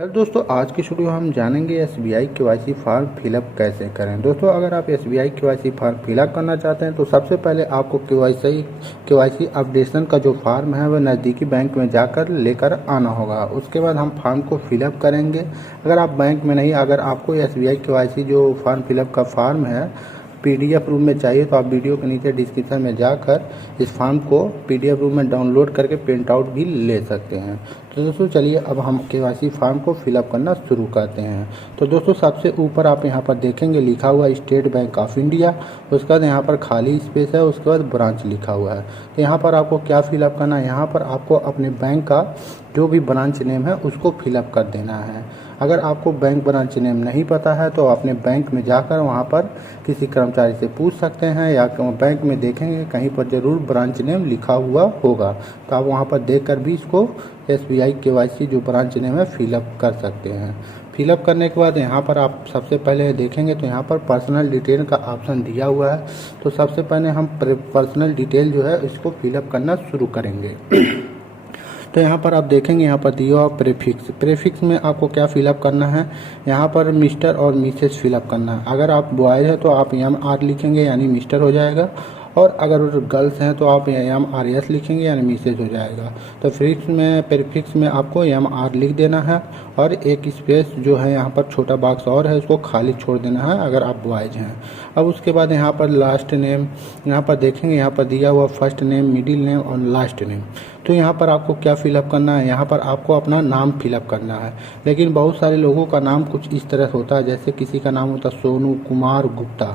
Hello दोस्तों, आज की वीडियो हम जानेंगे एसबीआई केवाईसी फॉर्म फिलअप कैसे करें। दोस्तों, अगर आप एसबीआई केवाईसी फॉर्म फिलअप करना चाहते हैं तो सबसे पहले आपको केवाईसी अपडेशन का जो फॉर्म है वह नज़दीकी बैंक में जाकर लेकर आना होगा। उसके बाद हम फॉर्म को फिलअप करेंगे। अगर आप बैंक में नहीं, अगर आपको एसबीआई केवाईसी जो फॉर्म फिलअप का फॉर्म है पीडीएफ रूप में चाहिए तो आप वीडियो के नीचे डिस्क्रिप्शन में जाकर इस फॉर्म को पीडीएफ रूप में डाउनलोड करके प्रिंट आउट भी ले सकते हैं। तो दोस्तों चलिए अब हम केवाईसी फॉर्म को फिलअप करना शुरू करते हैं। तो दोस्तों सबसे ऊपर आप यहाँ पर देखेंगे लिखा हुआ स्टेट बैंक ऑफ इंडिया, उसके बाद यहाँ पर खाली स्पेस है, उसके बाद ब्रांच लिखा हुआ है। तो यहाँ पर आपको क्या फिलअप करना है, यहाँ पर आपको अपने बैंक का जो भी ब्रांच नेम है उसको फिलअप कर देना है। अगर आपको बैंक ब्रांच नेम नहीं पता है तो अपने बैंक में जाकर वहाँ पर किसी कर्मचारी से पूछ सकते हैं या बैंक में देखेंगे कहीं पर ज़रूर ब्रांच नेम लिखा हुआ होगा, तो आप वहाँ पर देखकर भी इसको एसबीआई केवाईसी जो ब्रांच नेम है फिलअप कर सकते हैं। फिलअप करने के बाद यहाँ पर आप सबसे पहले देखेंगे तो यहाँ पर पर्सनल डिटेल का ऑप्शन दिया हुआ है। तो सबसे पहले हम पर्सनल डिटेल जो है इसको फिलअप करना शुरू करेंगे। तो यहाँ पर आप देखेंगे यहाँ पर दिया हुआ प्रेफिक्स में आपको क्या फिलअप करना है, यहाँ पर मिस्टर और मिसेस फिलअप करना है। अगर आप बॉयज है तो आप MR लिखेंगे यानी मिस्टर हो जाएगा, और अगर गर्ल्स हैं तो आप MRS लिखेंगे यानी मिसेज हो जाएगा। तो प्रीफिक्स में आपको MR लिख देना है और एक स्पेस जो है यहाँ पर छोटा बॉक्स और है उसको खाली छोड़ देना है अगर आप बॉयज हैं। अब उसके बाद यहाँ पर लास्ट नेम, यहाँ पर देखेंगे यहाँ पर दिया हुआ फर्स्ट नेम, मिडिल नेम और लास्ट नेम। तो यहाँ पर आपको क्या फिलअप करना है, यहाँ पर आपको अपना नाम फिलअप करना है। लेकिन बहुत सारे लोगों का नाम कुछ इस तरह होता है, जैसे किसी का नाम होता है सोनू कुमार गुप्ता।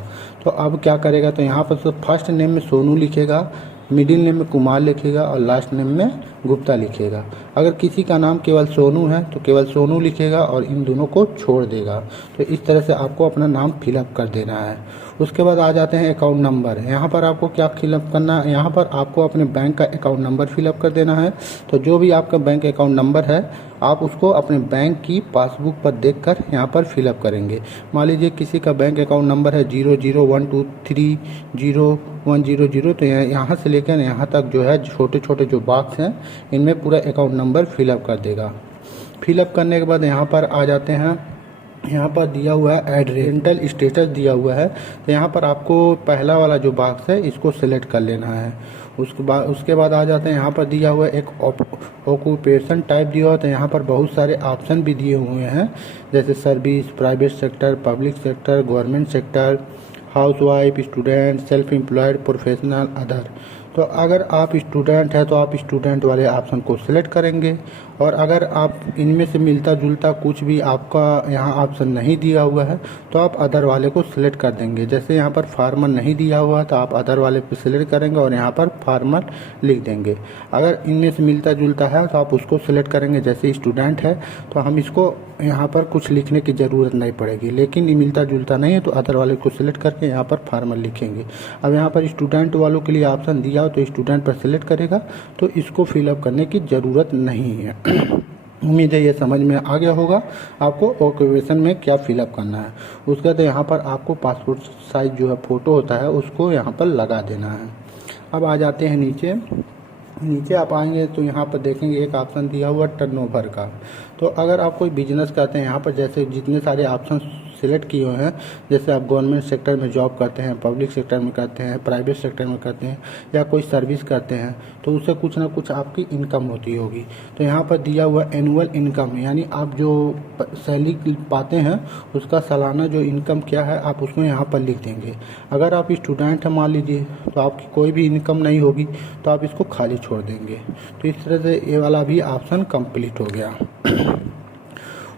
तो अब क्या करेगा, तो यहाँ पर फर्स्ट नेम में सोनू लिखेगा, मिडिल नेम में कुमार लिखेगा और लास्ट नेम में गुप्ता लिखेगा। अगर किसी का नाम केवल सोनू है तो केवल सोनू लिखेगा और इन दोनों को छोड़ देगा। तो इस तरह से आपको अपना नाम फिलअप कर देना है। उसके बाद आ जाते हैं अकाउंट नंबर। यहाँ पर आपको क्या फिलअप करना है, यहाँ पर आपको अपने बैंक का अकाउंट नंबर फिलअप कर देना है। तो जो भी आपका बैंक अकाउंट नंबर है आप उसको अपने बैंक की पासबुक पर देखकर यहाँ पर फिलअप करेंगे। मान लीजिए किसी का बैंक अकाउंट नंबर है 0012300100, तो यहाँ से लेकर यहाँ तक जो है छोटे छोटे जो बॉक्स हैं इनमें पूरा अकाउंट नंबर फिलअप कर देगा। फिलअप करने के बाद यहाँ पर आ जाते हैं, यहाँ पर दिया हुआ है रेंटल स्टेटस दिया हुआ है। तो यहाँ पर आपको पहला वाला जो बॉक्स है इसको सिलेक्ट कर लेना है। उसके बाद आ जाते हैं यहाँ पर दिया हुआ एक ऑक्यूपेशन टाइप दिया हुआ। तो यहाँ पर बहुत सारे ऑप्शन भी दिए हुए हैं, जैसे service, private sector, public sector, government sector, housewife, student, self employed, professional, other. तो अगर आप स्टूडेंट हैं तो आप स्टूडेंट वाले ऑप्शन को सिलेक्ट करेंगे, और अगर आप इनमें से मिलता जुलता कुछ भी आपका यहाँ ऑप्शन नहीं दिया हुआ है तो आप अदर वाले को सिलेक्ट कर देंगे। जैसे यहाँ पर फार्मर नहीं दिया हुआ तो आप अदर वाले पे सिलेक्ट करेंगे और यहाँ पर फार्मर लिख देंगे। अगर इनमें से मिलता जुलता है तो आप उसको सिलेक्ट करेंगे। जैसे स्टूडेंट है तो हम इसको यहाँ पर कुछ लिखने की ज़रूरत नहीं पड़ेगी, लेकिन ये मिलता जुलता नहीं है तो अदर वाले को सिलेक्ट करके यहाँ पर फार्मर लिखेंगे। अब यहाँ पर स्टूडेंट वालों के लिए ऑप्शन दिया हो तो स्टूडेंट पर सिलेक्ट करेगा, तो इसको फिलअप करने की ज़रूरत नहीं है। उम्मीद है ये समझ में आ गया होगा आपको ऑक्यूपेशन में क्या फिलअप करना है। उसके बाद यहाँ पर आपको पासपोर्ट साइज जो है फ़ोटो होता है उसको यहाँ पर लगा देना है। अब आ जाते हैं नीचे आप आएंगे तो यहाँ पर देखेंगे एक ऑप्शन दिया हुआ टर्नओवर का। तो अगर आप कोई बिजनेस करते हैं, यहाँ पर जैसे जितने सारे ऑप्शन सिलेक्ट किए हुए हैं, जैसे आप गवर्नमेंट सेक्टर में जॉब करते हैं, पब्लिक सेक्टर में करते हैं, प्राइवेट सेक्टर में करते हैं या कोई सर्विस करते हैं, तो उससे कुछ ना कुछ आपकी इनकम होती होगी। तो यहाँ पर दिया हुआ एनुअल इनकम, यानी आप जो सैलरी पाते हैं उसका सालाना जो इनकम क्या है आप उसको यहाँ पर लिख देंगे। अगर आप स्टूडेंट हैं मान लीजिए तो आपकी कोई भी इनकम नहीं होगी तो आप इसको खाली छोड़ देंगे। तो इस तरह से ये वाला भी ऑप्शन कंप्लीट हो गया।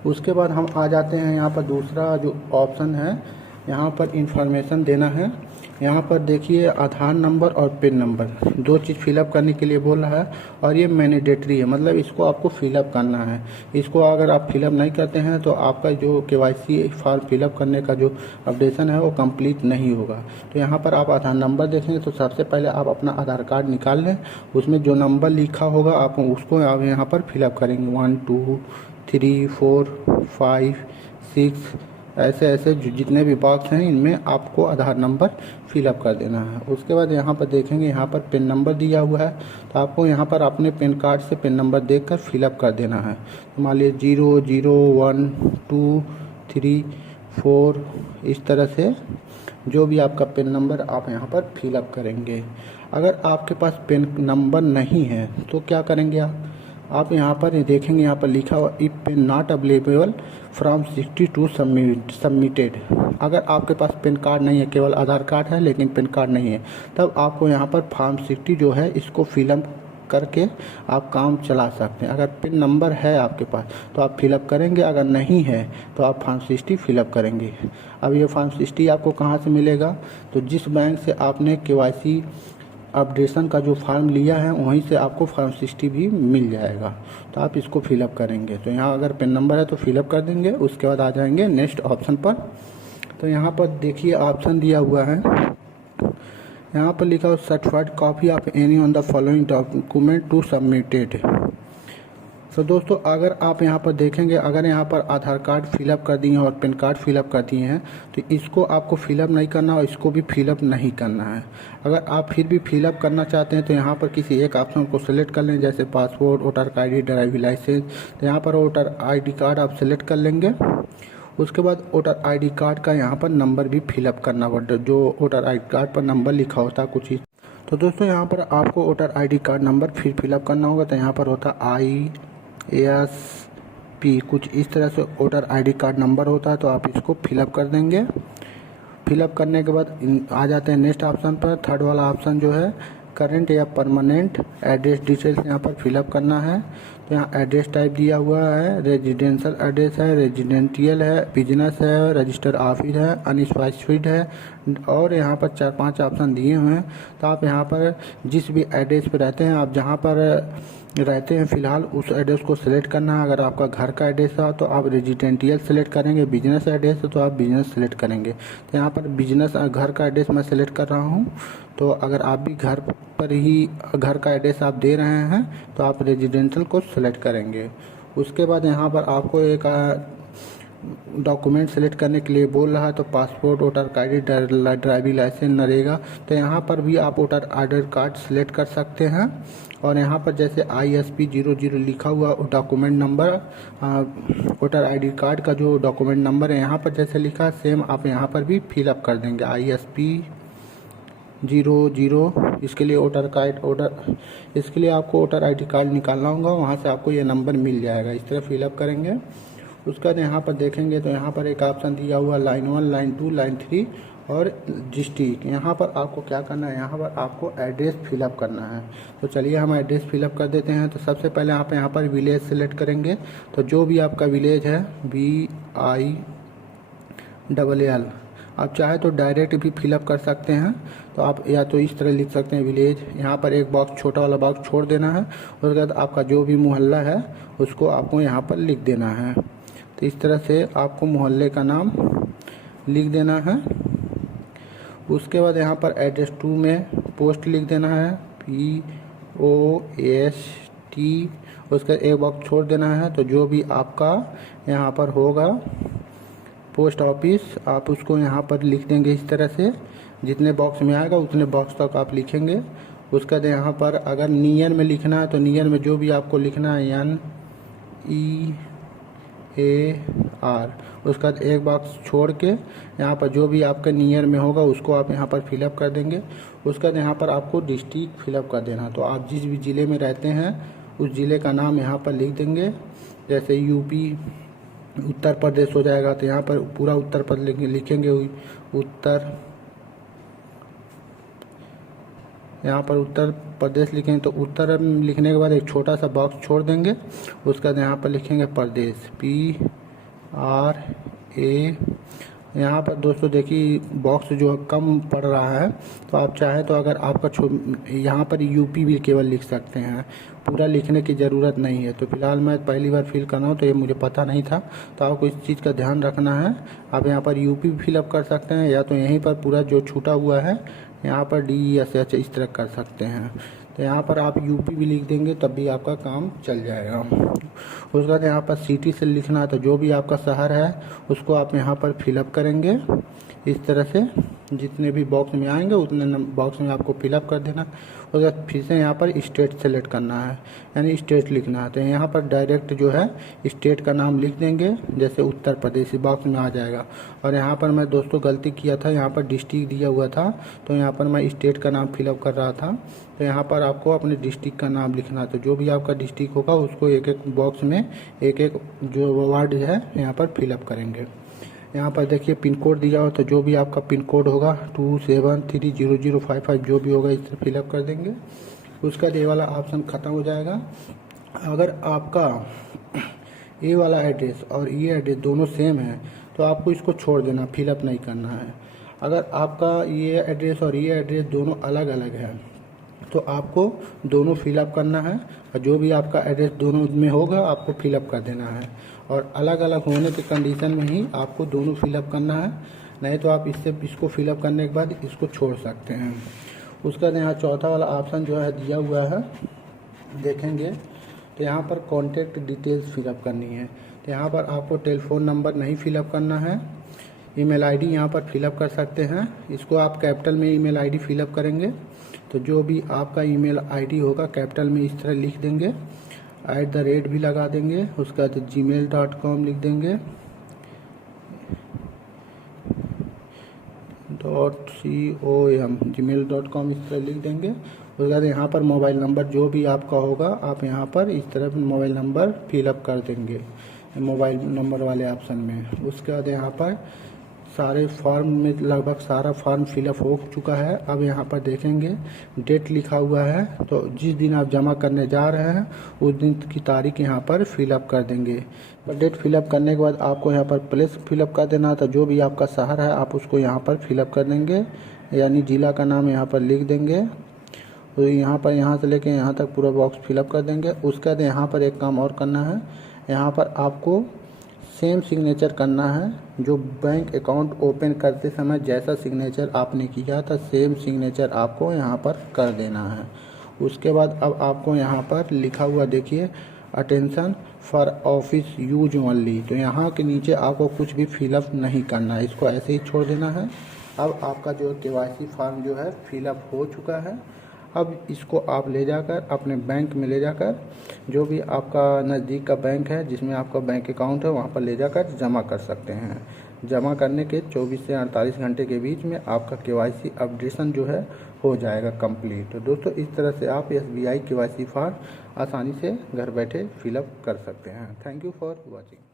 उसके बाद हम आ जाते हैं यहाँ पर दूसरा जो ऑप्शन है, यहाँ पर इंफॉर्मेशन देना है। यहाँ पर देखिए आधार नंबर और पिन नंबर, दो चीज़ फिलअप करने के लिए बोल रहा है और ये मैंडेटरी है, मतलब इसको आपको फिलअप करना है। इसको अगर आप फिलअप नहीं करते हैं तो आपका जो केवाईसी फॉर्म फिलअप करने का जो अपडेशन है वो कंप्लीट नहीं होगा। तो यहाँ पर आप आधार नंबर देखेंगे तो सबसे पहले आप अपना आधार कार्ड निकाल लें, उसमें जो नंबर लिखा होगा आप उसको आप यहाँ पर फिलअप करेंगे 1 2 3 4 5 6 ऐसे ऐसे जितने भी बॉक्स हैं इनमें आपको आधार नंबर फिलअप कर देना है। उसके बाद यहाँ पर देखेंगे यहाँ पर पिन नंबर दिया हुआ है, तो आपको यहाँ पर अपने पेन कार्ड से पिन नंबर देखकर फिलअप कर देना है। तो मान लीजिए 0 0 1 2 3 4 इस तरह से जो भी आपका पिन नंबर आप यहाँ पर फिलअप करेंगे। अगर आपके पास पिन नंबर नहीं है तो क्या करेंगे आप यहाँ पर देखेंगे यहाँ पर लिखा हुआ if pin not available from 62 submitted. अगर आपके पास पिन कार्ड नहीं है, केवल आधार कार्ड है लेकिन पिन कार्ड नहीं है, तब आपको यहाँ पर फॉर्म 60 जो है इसको फिलअप करके आप काम चला सकते हैं। अगर पिन नंबर है आपके पास तो आप फिलअप करेंगे, अगर नहीं है तो आप फॉर्म 60 फिलअप करेंगे। अब ये फॉर्म 60 आपको कहाँ से मिलेगा, तो जिस बैंक से आपने KYC अपडेशन का जो फॉर्म लिया है वहीं से आपको फॉर्म 60 भी मिल जाएगा। तो आप इसको फिलअप करेंगे। तो यहाँ अगर पिन नंबर है तो फिलअप कर देंगे। उसके बाद आ जाएंगे नेक्स्ट ऑप्शन पर। तो यहाँ पर देखिए ऑप्शन दिया हुआ है, यहाँ पर लिखा हुआ certified copy of any on the following document to submitted. तो दोस्तों अगर आप यहाँ पर देखेंगे, अगर यहाँ पर आधार कार्ड फिलअप कर दिए हैं और पैन कार्ड फिलअप कर दिए हैं तो इसको आपको फिलअप नहीं करना और इसको भी फिलअप नहीं करना है। अगर आप फिर भी फिलअप करना चाहते हैं तो यहाँ पर किसी एक ऑप्शन को सिलेक्ट कर लें, जैसे passport, voter ID, driving licence. तो यहाँ पर वोटर ID कार्ड आप सिलेक्ट कर लेंगे। उसके बाद वोटर ID कार्ड का यहाँ पर नंबर भी फिलअप करना पड़ता है, जो वोटर ID कार्ड पर नंबर लिखा होता है कुछ ही। तो दोस्तों यहाँ पर आपको वोटर ID कार्ड नंबर फिर फिलअप करना होगा। तो यहाँ पर होता ISP कुछ इस तरह से वोटर ID कार्ड नंबर होता है, तो आप इसको फिलअप कर देंगे। फिलअप करने के बाद आ जाते हैं नेक्स्ट ऑप्शन पर। थर्ड वाला ऑप्शन जो है करंट या परमानेंट एड्रेस डिटेल्स यहाँ पर फिलअप करना है। तो यहाँ एड्रेस टाइप दिया हुआ है, रेजिडेंशियल एड्रेस है, रेजिडेंशियल है, बिजनेस है, रजिस्टर ऑफिस है, अनस्पेसिफाइड है, और यहाँ पर 4-5 ऑप्शन दिए हुए हैं। तो आप यहाँ पर जिस भी एड्रेस पर रहते हैं, आप जहाँ पर रहते हैं फ़िलहाल उस एड्रेस को सिलेक्ट करना है। अगर आपका घर का एड्रेस है तो आप रेजिडेंशियल सेलेक्ट करेंगे, बिजनेस एड्रेस है तो आप बिजनेस सेलेक्ट करेंगे। तो यहाँ पर बिजनेस घर का एड्रेस मैं सेलेक्ट कर रहा हूँ। तो अगर आप भी घर पर ही घर का एड्रेस आप दे रहे हैं तो आप रेजिडेंशियल को सेलेक्ट करेंगे। उसके बाद यहाँ पर आपको एक डॉक्यूमेंट सेलेक्ट करने के लिए बोल रहा है, तो passport, voter ID, driving licence, NREGA. तो यहाँ पर भी आप वोटर आधार कार्ड सेलेक्ट कर सकते हैं। और यहाँ पर जैसे ISP 00 लिखा हुआ document number, voter ID card का जो डॉक्यूमेंट नंबर है यहाँ पर जैसे लिखा है सेम आप यहाँ पर भी फिलअप कर देंगे। ISP 00 इसके लिए इसके लिए आपको वोटर ID कार्ड निकालना होगा, वहाँ से आपको ये नंबर मिल जाएगा। इस तरह फिलअप करेंगे। उसका यहाँ पर देखेंगे तो यहाँ पर एक ऑप्शन दिया हुआ लाइन 1, लाइन 2, लाइन 3 और डिस्ट्रिक्ट। यहाँ पर आपको क्या करना है, यहाँ पर आपको एड्रेस फिलअप करना है। तो चलिए हम एड्रेस फिलअप कर देते हैं। तो सबसे पहले आप यहाँ पर विलेज सेलेक्ट करेंगे। तो जो भी आपका विलेज है VILL, आप चाहे तो डायरेक्ट भी फिलअप कर सकते हैं। तो आप या तो इस तरह लिख सकते हैं विलेज, यहाँ पर एक बॉक्स छोटा वाला बॉक्स छोड़ देना है। उसके बाद आपका जो भी मोहल्ला है उसको आपको यहाँ पर लिख देना है। तो इस तरह से आपको मोहल्ले का नाम लिख देना है। उसके बाद यहाँ पर एड्रेस 2 में पोस्ट लिख देना है POST। उसका एक बॉक्स छोड़ देना है। तो जो भी आपका यहाँ पर होगा पोस्ट ऑफिस, आप उसको यहाँ पर लिख देंगे इस तरह से। जितने बॉक्स में आएगा उतने बॉक्स तक आप लिखेंगे। उसके बाद यहाँ पर अगर नियर में लिखना है तो नियर में जो भी आपको लिखना है NEAR। उसका एक बॉक्स छोड़ के यहाँ पर जो भी आपके नियर में होगा उसको आप यहाँ पर फिलअप कर देंगे। उसका यहाँ पर आपको डिस्ट्रिक्ट फिलअप कर देना। तो आप जिस भी ज़िले में रहते हैं उस ज़िले का नाम यहाँ पर लिख देंगे। जैसे UP उत्तर प्रदेश हो जाएगा तो यहाँ पर पूरा उत्तर प्रदेश लिखेंगे। यहाँ पर उत्तर प्रदेश लिखेंगे तो उत्तर लिखने के बाद एक छोटा सा बॉक्स छोड़ देंगे। उसके बाद यहाँ पर लिखेंगे प्रदेश PRA। यहाँ पर दोस्तों देखिए बॉक्स जो कम पड़ रहा है, तो आप चाहे तो अगर आपका यहाँ पर UP भी केवल लिख सकते हैं, पूरा लिखने की ज़रूरत नहीं है। तो फिलहाल मैं पहली बार फिल कर रहा हूँ तो ये मुझे पता नहीं था, तो आपको इस चीज़ का ध्यान रखना है। आप यहाँ पर UP भी फिलअप कर सकते हैं या तो यहीं पर पूरा जो छूटा हुआ है यहाँ पर DESH इस तरह कर सकते हैं। तो यहाँ पर आप यूपी भी लिख देंगे तब भी आपका काम चल जाएगा। उसके बाद यहाँ पर सिटी से लिखना है, तो जो भी आपका शहर है उसको आप यहाँ पर फिलअप करेंगे। इस तरह से जितने भी बॉक्स में आएंगे उतने बॉक्स में आपको फिलअप कर देना। उसके बाद फिर से यहाँ पर स्टेट सेलेक्ट करना है, यानी स्टेट लिखना है। तो यहाँ पर डायरेक्ट जो है स्टेट का नाम लिख देंगे, जैसे उत्तर प्रदेश बॉक्स में आ जाएगा। और यहाँ पर मैं दोस्तों गलती किया था, यहाँ पर डिस्ट्रिक्ट दिया हुआ था तो यहाँ पर मैं स्टेट का नाम फिलअप कर रहा था। तो यहाँ पर आपको अपने डिस्ट्रिक्ट का नाम लिखना है। तो जो भी आपका डिस्ट्रिक्ट होगा उसको एक एक बॉक्स में एक एक जो वर्ड है यहाँ पर फिलअप करेंगे। यहाँ पर देखिए पिन कोड दिया हो, तो जो भी आपका पिन कोड होगा 27300055 जो भी होगा इसे फिलअप कर देंगे। उसका ये वाला ऑप्शन ख़त्म हो जाएगा। अगर आपका ये वाला एड्रेस और ये एड्रेस दोनों सेम है तो आपको इसको छोड़ देना, फिलअप नहीं करना है। अगर आपका ये एड्रेस और ये एड्रेस दोनों अलग अलग है तो आपको दोनों फिलअप करना है, और जो भी आपका एड्रेस दोनों में होगा आपको फिलअप कर देना है। और अलग अलग होने के कंडीशन में ही आपको दोनों फिलअप करना है, नहीं तो आप इसको फिलअप करने के बाद इसको छोड़ सकते हैं। उसका यहाँ चौथा वाला ऑप्शन जो है दिया हुआ है, देखेंगे तो यहाँ पर कॉन्टैक्ट डिटेल्स फिलअप करनी है। तो यहाँ पर आपको टेलीफोन नंबर नहीं फिलअप करना है, ईमेल आईडी यहाँ पर फिलअप कर सकते हैं। इसको आप कैपिटल में ईमेल आईडी फिलअप करेंगे, तो जो भी आपका ईमेल आईडी होगा कैपिटल में इस तरह लिख देंगे, @ भी लगा देंगे। उसके बाद gmail.com लिख देंगे, .com gmail.com इस तरह लिख देंगे। उसके बाद यहाँ पर मोबाइल नंबर जो भी आपका होगा आप यहाँ पर इस तरह मोबाइल नंबर फिलअप कर देंगे मोबाइल नंबर वाले ऑप्शन में। उसके बाद यहाँ पर सारे फॉर्म में लगभग सारा फॉर्म फिलअप हो चुका है। अब यहाँ पर देखेंगे डेट लिखा हुआ है, तो जिस दिन आप जमा करने जा रहे हैं उस दिन की तारीख यहाँ पर फिलअप कर देंगे। डेट फिलअप करने के बाद आपको यहाँ पर प्लेस फिलअप कर देना, तो जो भी आपका शहर है आप उसको यहाँ पर फिलअप कर देंगे, यानी ज़िला का नाम यहाँ पर लिख देंगे। तो यहाँ से लेके यहाँ तक पूरा बॉक्स फिलअप कर देंगे। उसके बाद यहाँ पर एक काम और करना है, यहाँ पर आपको सेम सिग्नेचर करना है। जो बैंक अकाउंट ओपन करते समय जैसा सिग्नेचर आपने किया था सेम सिग्नेचर आपको यहाँ पर कर देना है। उसके बाद अब आपको यहाँ पर लिखा हुआ देखिए attention for office use only, तो यहाँ के नीचे आपको कुछ भी फिलअप नहीं करना है, इसको ऐसे ही छोड़ देना है। अब आपका जो KYC फॉर्म जो है फिलअप हो चुका है। अब इसको आप ले जाकर अपने बैंक में ले जाकर, जो भी आपका नज़दीक का बैंक है जिसमें आपका बैंक अकाउंट है वहाँ पर ले जाकर जमा कर सकते हैं। जमा करने के 24 से 48 घंटे के बीच में आपका KYC अपडेशन जो है हो जाएगा कंप्लीट। तो दोस्तों इस तरह से आप SBI KYC फॉर्म आसानी से घर बैठे फिलअप कर सकते हैं। Thank you for watching.